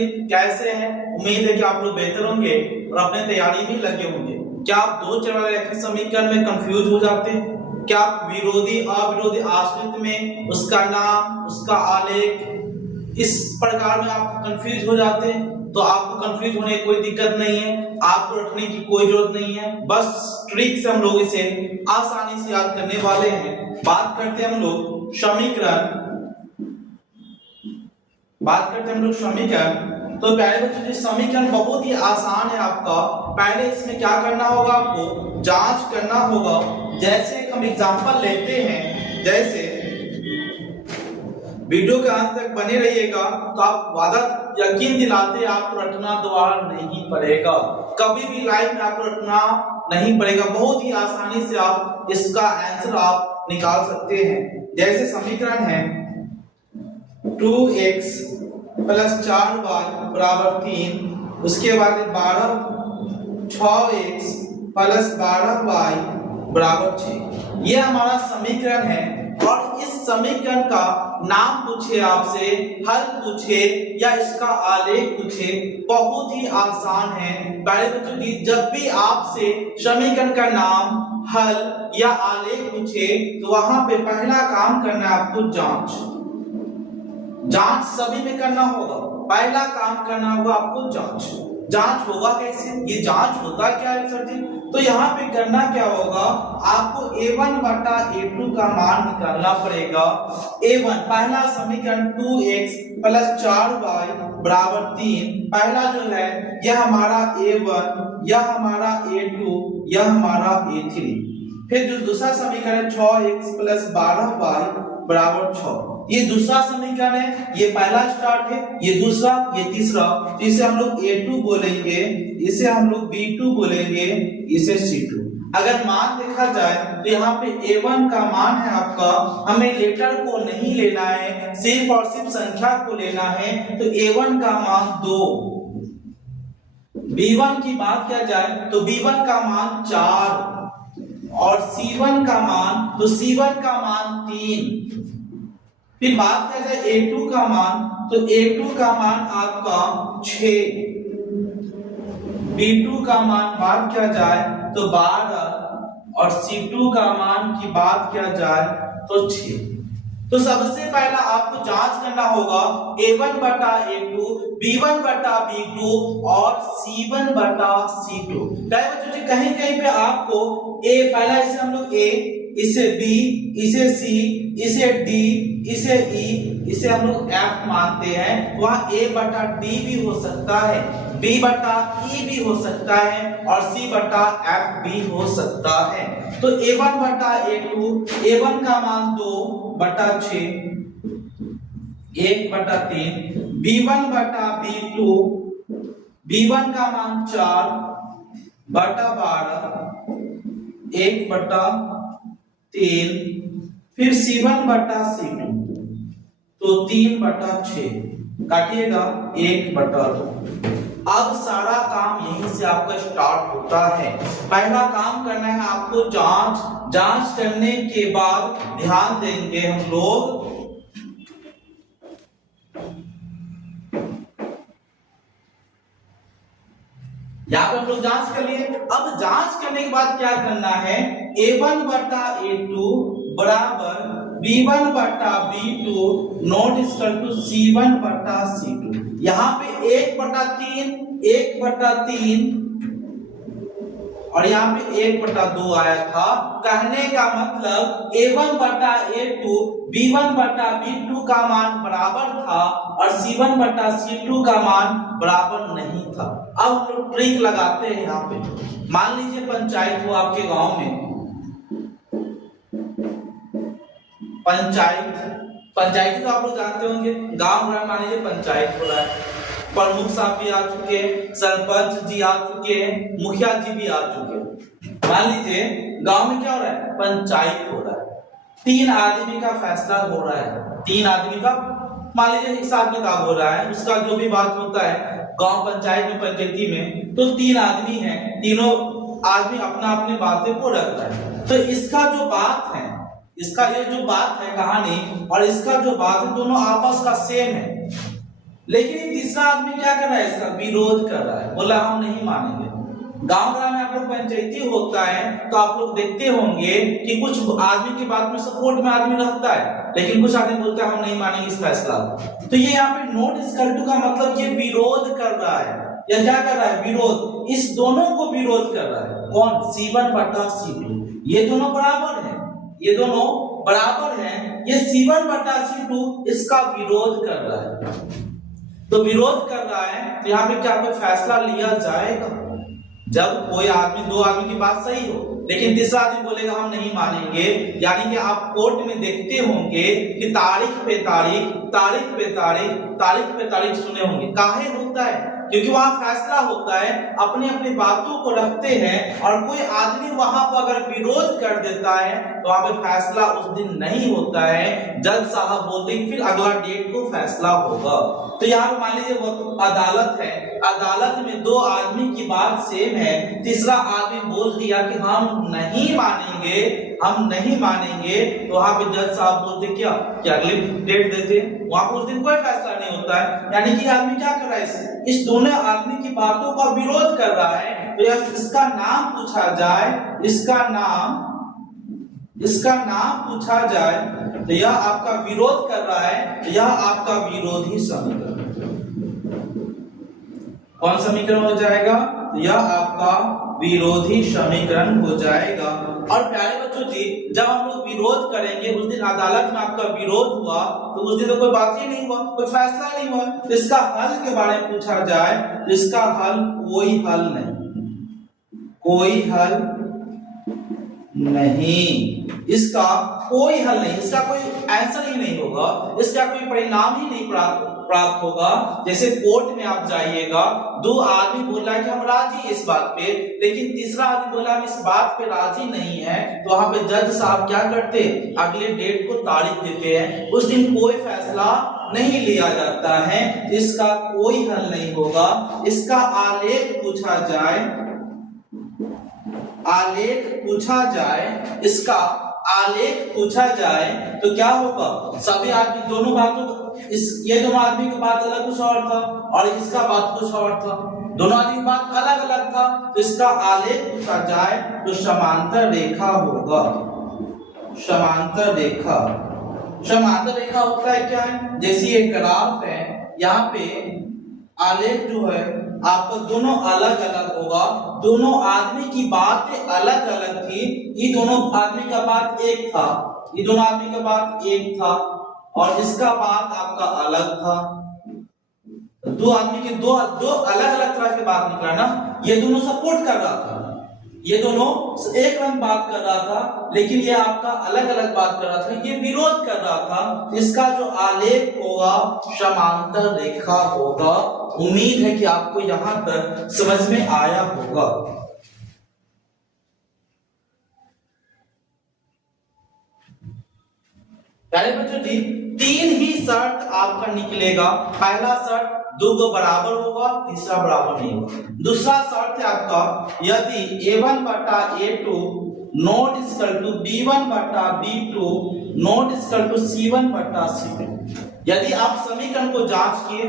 कैसे हैं? उम्मीद है कि आप लोग बेहतर होंगे और अपने तैयारी में लगे होंगे। क्या आप दो चर वाले रैखिक समीकरण में कंफ्यूज हो जाते हैं? क्या आप विरोधी अविरोधी आश्रित में उसका नाम, उसका आलेख इस प्रकार में आप कंफ्यूज हो जाते हैं? तो आपको कंफ्यूज होने की कोई दिक्कत नहीं है, आपको रखने की कोई जरूरत नहीं है। बस ट्रिक से हम लोग इसे आसानी से याद करने वाले हैं। बात करते हैं हम लोग समीकरण, तो पहले बच्चों जी समीकरण बहुत ही आसान है आपका। पहले इसमें क्या करना होगा, आपको जांच करना होगा। जैसे हम एग्जांपल लेते हैं, जैसे वीडियो के अंत तक बने रहिएगा तो आप वादा यकीन दिलाते आपको रटना दोबारा नहीं पड़ेगा, कभी भी लाइफ में आपको रटना नहीं पड़ेगा। बहुत ही आसानी से आप इसका आंसर आप निकाल सकते हैं। जैसे समीकरण है 2x प्लस 4y बराबर 3, उसके बाद 6x प्लस 12y बराबर 6। ये हमारा समीकरण है और इस समीकरण का नाम पूछे आपसे, हल पूछे या इसका आलेख पूछे, बहुत ही आसान है। पहले बच्चों की जब भी आपसे समीकरण का नाम, हल या आलेख पूछे तो वहां पे पहला काम करना है आपको जांच सभी में करना होगा। पहला काम करना होगा आपको जांच होगा कैसे? ये जांच होता क्या है सर जी? तो यहाँ पे करना क्या होगा, आपको a1 बटा a2 का मान निकालना पड़ेगा। a1 पहला समीकरण 2x प्लस 4y बराबर 3, पहला जो है यह हमारा a1, यह हमारा a2, यह हमारा a3। फिर जो दूसरा समीकरण 6x प्लस 12y बराबर 6, ये दूसरा समीकरण है। ये पहला स्टार्ट है, ये दूसरा, ये तीसरा। तो इसे हम लोग a2 बोलेंगे, इसे हम लोग b2 बोलेंगे, इसे c2। अगर मान देखा जाए तो यहाँ पे a1 का मान है आपका, हमें लेटर को नहीं लेना है, सिर्फ और सिर्फ संख्या को लेना है। तो a1 का मान 2। b1 की बात किया जाए तो b1 का मान 4 और c1 का मान, तो c1 का मान 3। फिर बात किया जाए a2 का मान, तो a2 का मान आपका 6, b2 का मान बात किया जाए तो 12 और c2 का मान की बात किया जाए तो 6। तो सबसे पहला आपको जांच करना होगा a1 बटा a2, b1 बटा b2 और c1 बटा c2। कहीं कहीं पे आपको a, पहला इसे हम लोग a, इसे b, इसे c, इसे d, इसे e, इसे हम लोग f मानते हैं। वहां a बटा d भी हो सकता है, b बटा e भी हो सकता है और c बटा f भी हो सकता है। तो a1 बटा a2, a1 का मान 2 बटा 6, 1 बटा 3, b1 बटा b2, b1 का मान 4 बटा 12, 1 बटा 3, फिर c1 बटा c2, तो 3 बटा 6, काटिएगा 1 बटा 2। अब सारा काम यहीं से आपका स्टार्ट होता है। पहला काम करना है आपको जांच करने के बाद ध्यान देंगे हम लोग, यहाँ पे हम लोग जांच कर लिए। अब जांच करने के बाद क्या करना है, a1 बटा a2 बराबर b1 बटा b2 not equal to c1 बटा c2। यहाँ पे 1 बटा 3, 1 बटा 3 और यहाँ पे 1 बटा 2 आया था। कहने का मतलब a1 बटा a2 b1 बटा b2 का मान बराबर था और c1 बटा c2 का मान बराबर नहीं था। अब हम लोग ट्रिक लगाते हैं। यहाँ पे मान लीजिए पंचायत हो आपके गांव में, पंचायत तो आप लोग जानते होंगे, गांव में मान लीजिए पंचायत हो रहा है, प्रमुख साहब भी आ चुके हैं, सरपंच जी आ चुके हैं, मुखिया जी भी आ चुके हैं। मान लीजिए गांव में क्या हो रहा है, पंचायत हो रहा है, 3 आदमी का फैसला हो रहा है। 3 आदमी का, मान लीजिए हिसाब किताब हो रहा है, उसका जो भी बात होता है गांव पंचायत में, पंचायती में, तो 3 आदमी हैं, तीनों आदमी अपना अपनी बातें को रख रहा है। तो इसका जो बात है, इसका ये जो बात है कहानी और इसका जो बात है, दोनों आपस का सेम है। लेकिन तीसरा आदमी क्या कर रहा है, इसका विरोध कर रहा है, बोला हम नहीं मानेंगे। गांव ग्राम में आप लोग पंचायती होता है तो आप लोग देखते होंगे कि कुछ आदमी की बात में सपोर्ट में आदमी रहता है, लेकिन कुछ आदमी बोलता है हम नहीं मानेंगे इस फैसला। तो ये यहाँ पे नॉट इक्वल टू का मतलब ये विरोध कर रहा है, या क्या कर रहा है, विरोध। इस दोनों को विरोध कर रहा है कौन, C1 बटा C2। ये दोनों बराबर है, ये दोनों बराबर हैं, ये C1 बटा C2 इसका विरोध कर रहा है। तो विरोध कर रहा है तो यहाँ पे क्या कोई फैसला लिया जाएगा जब कोई आदमी, दो आदमी की बात सही हो लेकिन तीसरा आदमी बोलेगा हम नहीं मानेंगे। यानी कि आप कोर्ट में देखते होंगे कि तारीख पे तारीख, तारीख पे तारीख, तारीख पे तारीख सुने होंगे। काहे होता है, क्योंकि वहां फैसला होता है, अपनी अपनी बातों को रखते हैं, और कोई आदमी वहां पर अगर विरोध कर देता है तो वहां पे फैसला उस दिन नहीं होता है। जज साहब बोलते हैं फिर अगला डेट को फैसला होगा। तो यहाँ पे मान लीजिए वो अदालत है, अदालत में दो आदमी की बात सेम है, तीसरा आदमी बोल दिया कि हम नहीं मानेंगे, हम नहीं मानेंगे, तो वहां पे जज साहब बोलते क्या कि अगले डेट देते, वहां पर उस दिन कोई फैसला नहीं होता है। यानी कि आदमी क्या कर रहा है, इस दोनों आदमी की बातों का विरोध कर रहा है। तो इसका नाम पूछा जाए, इसका नाम पूछा जाए तो यह आपका विरोध कर रहा है, तो यह आपका विरोधी समीकरण। कौन समीकरण हो जाएगा, तो यह आपका विरोधी समीकरण हो जाएगा। और प्यारे बच्चों जी, जब हम लोग विरोध करेंगे, उस दिन अदालत में आपका विरोध हुआ तो उस दिन तो कोई बात ही नहीं हुआ, कोई फैसला नहीं हुआ। तो इसका हल के बारे में पूछा जाए तो इसका हल कोई हल नहीं, कोई हल नहीं, इसका कोई हल नहीं, इसका कोई आंसर ही नहीं होगा, इसका कोई परिणाम ही नहीं प्राप्त होगा। जैसे कोर्ट में आप जाइएगा, दो आदमी बोला कि हम राजी इस बात पे, लेकिन तीसरा आदमी बोला हम इस बात पे राजी नहीं है, तो वहां पे जज साहब क्या करते, अगले डेट को तारीख देते हैं, उस दिन कोई फैसला नहीं लिया जाता है। इसका कोई हल नहीं होगा। इसका आलेख पूछा जाए, आलेख पूछा जाए, इसका आलेख पूछा जाए तो क्या होगा, सभी आदमी दोनों बातों, ये दोनों आदमी की बात अलग कुछ और था और इसका बात कुछ और था, दोनों आदमी की बात अलग अलग था। तो इसका आलेख पूछा जाए तो समांतर रेखा होगा, समांतर रेखा। समांतर रेखा होता है क्या है, जैसे ये ग्राफ है, यहाँ पे आलेख जो है आपका दोनों अलग अलग होगा, दोनों आदमी की बातें अलग अलग थी। ये दोनों आदमी का बात एक था, ये दोनों आदमी का बात एक था और इसका बात आपका अलग था। दो आदमी के दो अलग अलग तरह की बात निकला ना। ये दोनों सपोर्ट कर रहा था, ये दोनों एक रंग बात कर रहा था, लेकिन ये आपका अलग अलग बात कर रहा था, ये विरोध कर रहा था। इसका जो आलेख होगा समांतर रेखा होगा। उम्मीद है कि आपको यहां तक समझ में आया होगा। प्यारे बच्चों जी, तीन ही शर्त आपका निकलेगा। पहला शर्त दो को बराबर होगा, तीसरा बराबर नहीं होगा। दूसरा शर्त है आपका, यदि A1 बटा A2 not equal to B1 बटा B2 not equal to C1 बटा C2। यदि आप समीकरण को जांच किए,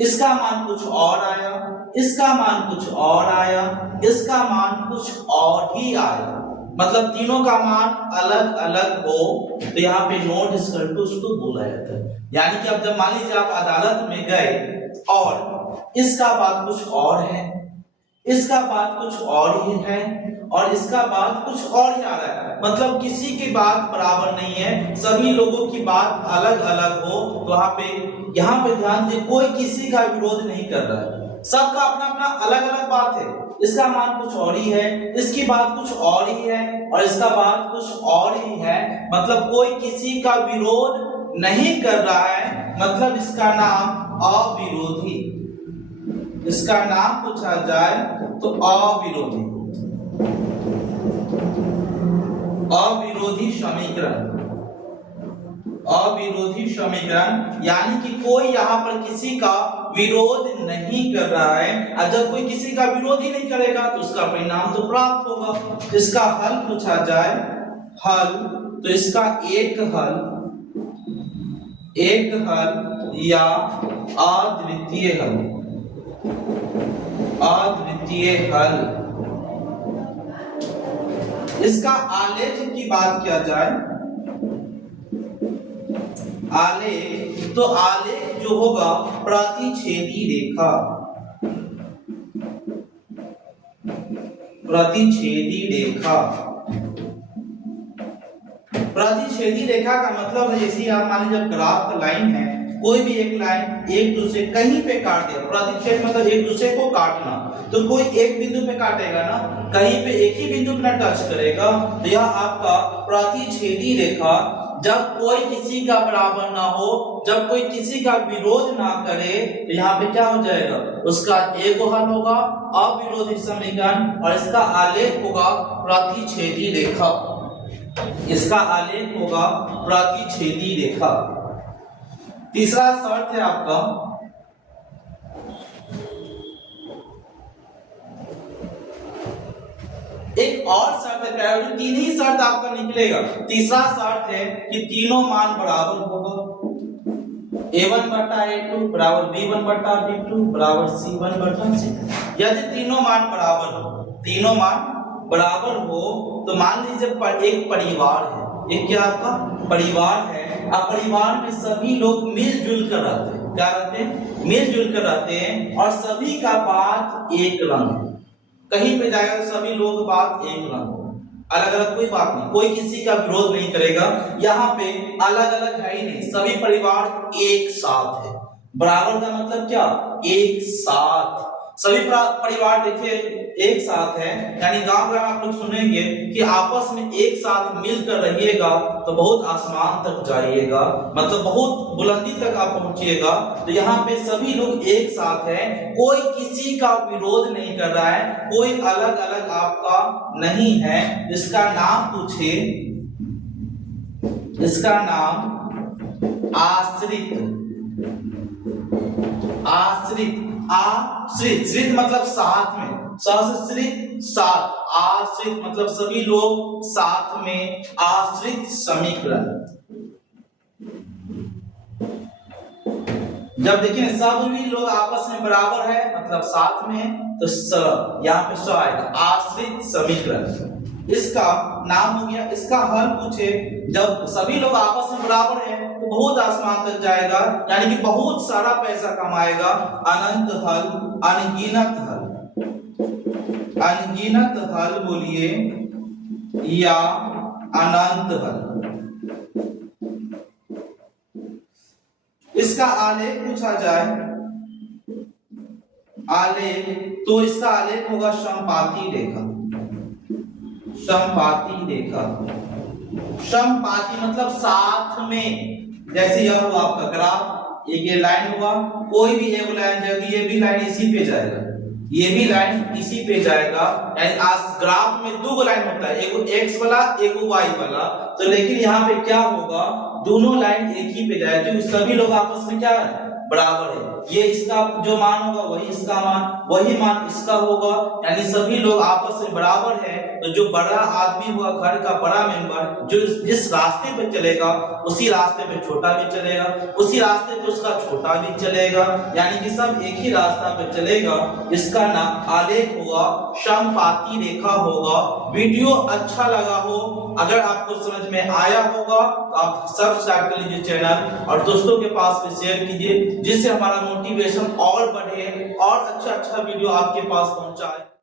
इसका मान कुछ और आया, इसका मान कुछ और आया, इसका मान कुछ और ही आया, मतलब तीनों का मान अलग अलग हो, तो यहाँ पे नॉट इक्वल टू उसको बोला जाता है। यानी कि अब जब मान लीजिए आप अदालत में गए और इसका बात कुछ और है, इसका बात कुछ और ही है और इसका बात कुछ और ही आ रहा है, मतलब किसी की बात बराबर नहीं है, सभी लोगों की बात अलग अलग हो, तो यहाँ पे ध्यान दे, कोई किसी का विरोध नहीं कर रहा है, सबका अपना अपना अलग अलग बात है। इसका मान कुछ और ही है, इसकी बात कुछ और ही है और इसका बात कुछ और ही है, मतलब कोई किसी का विरोध नहीं कर रहा है, मतलब इसका नाम अविरोधी। इसका नाम पूछा जाए तो अविरोधी, अविरोधी समीकरण, अविरोधी समीकरण। यानी कि कोई यहाँ पर किसी का विरोध नहीं कर रहा है, और जब कोई किसी का विरोध ही नहीं करेगा तो उसका परिणाम तो प्राप्त होगा। इसका हल पूछा जाए, हल, तो इसका एक हल या अद्वितीय हल, अद्वितीय हल। इसका आलेख की बात किया जाए, आलेख, तो आलेख जो होगा प्रतिच्छेदी रेखा, प्रतिच्छेदी रेखा। प्रतिच्छेदी रेखा का मतलब है जैसे आप मान लीजिए ग्राफ का लाइन है, कोई भी एक लाइन एक दूसरे कहीं पे काट दे, प्रतिच्छेद मतलब एक दूसरे को काटना, तो कोई एक बिंदु पे काटेगा ना, कहीं पे एक ही बिंदु पे ना टच करेगा, तो यह आपका प्रतिच्छेदी रेखा जब कोई किसी का बराबर ना हो, जब कोई किसी का विरोध ना करे, तो यहाँ पे क्या हो जाएगा, उसका एक हल होगा अविरोधी समीकरण, और इसका आलेख होगा प्रतिच्छेदी रेखा, इसका आलेख होगा प्रतिच्छेदी रेखा। तीसरा शर्त है आपका एक और शर्त है, प्रायोरिटी तीन ही शर्त आपका निकलेगा। तीसरा शर्त है कि तीनों मान बराबर होगा, a1 बटा a2 बराबर b1 बटा b2 बराबर c1 बटा c। यदि तीनों मान बराबर हो, तीनों मान बराबर हो, तो मान लीजिए एक परिवार है, एक क्या आपका परिवार है, अब परिवार में सभी लोग मिलजुल कर रहते हैं, क्या रहते हैं, मिलजुल कर रहते हैं, और सभी का बात एक रंग है, कहीं पे जाएगा तो सभी लोग बात एक रंग, अलग अलग कोई बात नहीं, कोई किसी का विरोध नहीं करेगा, यहाँ पे अलग अलग है ही नहीं, सभी परिवार एक साथ है। बराबर का मतलब क्या, एक साथ, सभी परिवार देखिए एक साथ है, यानी गांव में आप लोग सुनेंगे कि आपस में एक साथ मिलकर रहिएगा तो बहुत आसमान तक जाइएगा, मतलब बहुत बुलंदी तक आप पहुंचिएगा। तो यहाँ पे सभी लोग एक साथ हैं, कोई किसी का विरोध नहीं कर रहा है, कोई अलग अलग आपका नहीं है। इसका नाम पूछे, इसका नाम आश्रित, आश्रित, आश्रित, श्रित मतलब साथ में, सश्रित साथ, आश्रित मतलब सभी लोग साथ में, आश्रित समीकरण। जब देखिए सभी लोग आपस में बराबर है मतलब साथ में है, तो यहाँ पे स आएगा, आश्रित समीकरण। इसका नाम हो गया। इसका हल पूछे, जब सभी लोग आपस में बराबर हैं तो बहुत आसमान तक जाएगा, यानी कि बहुत सारा पैसा कमाएगा, अनंत हल, अनगिनत हल, अनगिनत हल बोलिए या अनंत हल। इसका आलेख पूछा जाए, आलेख, तो इसका आलेख होगा समपाती रेखा, समपाती रेखा। समपाती मतलब साथ में, जैसे यह हुआ आपका ग्राफ, एक ये लाइन हुआ, कोई भी एक लाइन जाएगी, ये भी लाइन इसी पे जाएगा, ये भी लाइन इसी पे जाएगा, यानी आज ग्राफ में दो लाइन होता है, एक एक्स वाला एक वाई वाला, तो लेकिन यहाँ पे क्या होगा, दोनों लाइन एक ही पे जाएगी, क्योंकि सभी लोग आपस में क्या है, बराबर है। ये इसका जो मान होगा वही इसका मान, वही मान इसका होगा, यानी सभी लोग आपस में बराबर है। तो जो बड़ा आदमी होगा, घर का बड़ा मेंबर, जो जिस रास्ते पे चलेगा उसी रास्ते पे छोटा भी चलेगा, उसी रास्ते पे उसका छोटा भी चलेगा, यानी कि सब एक ही रास्ता पे चलेगा। इसका नाम आलेख होगा, समपाती रेखा होगा। वीडियो अच्छा लगा हो, अगर आपको समझ में आया होगा तो आप सब्सक्राइब कर लीजिए चैनल, और दोस्तों के पास भी शेयर कीजिए, जिससे हमारा मोटिवेशन और बढ़े और अच्छा अच्छा वीडियो आपके पास पहुंचाए।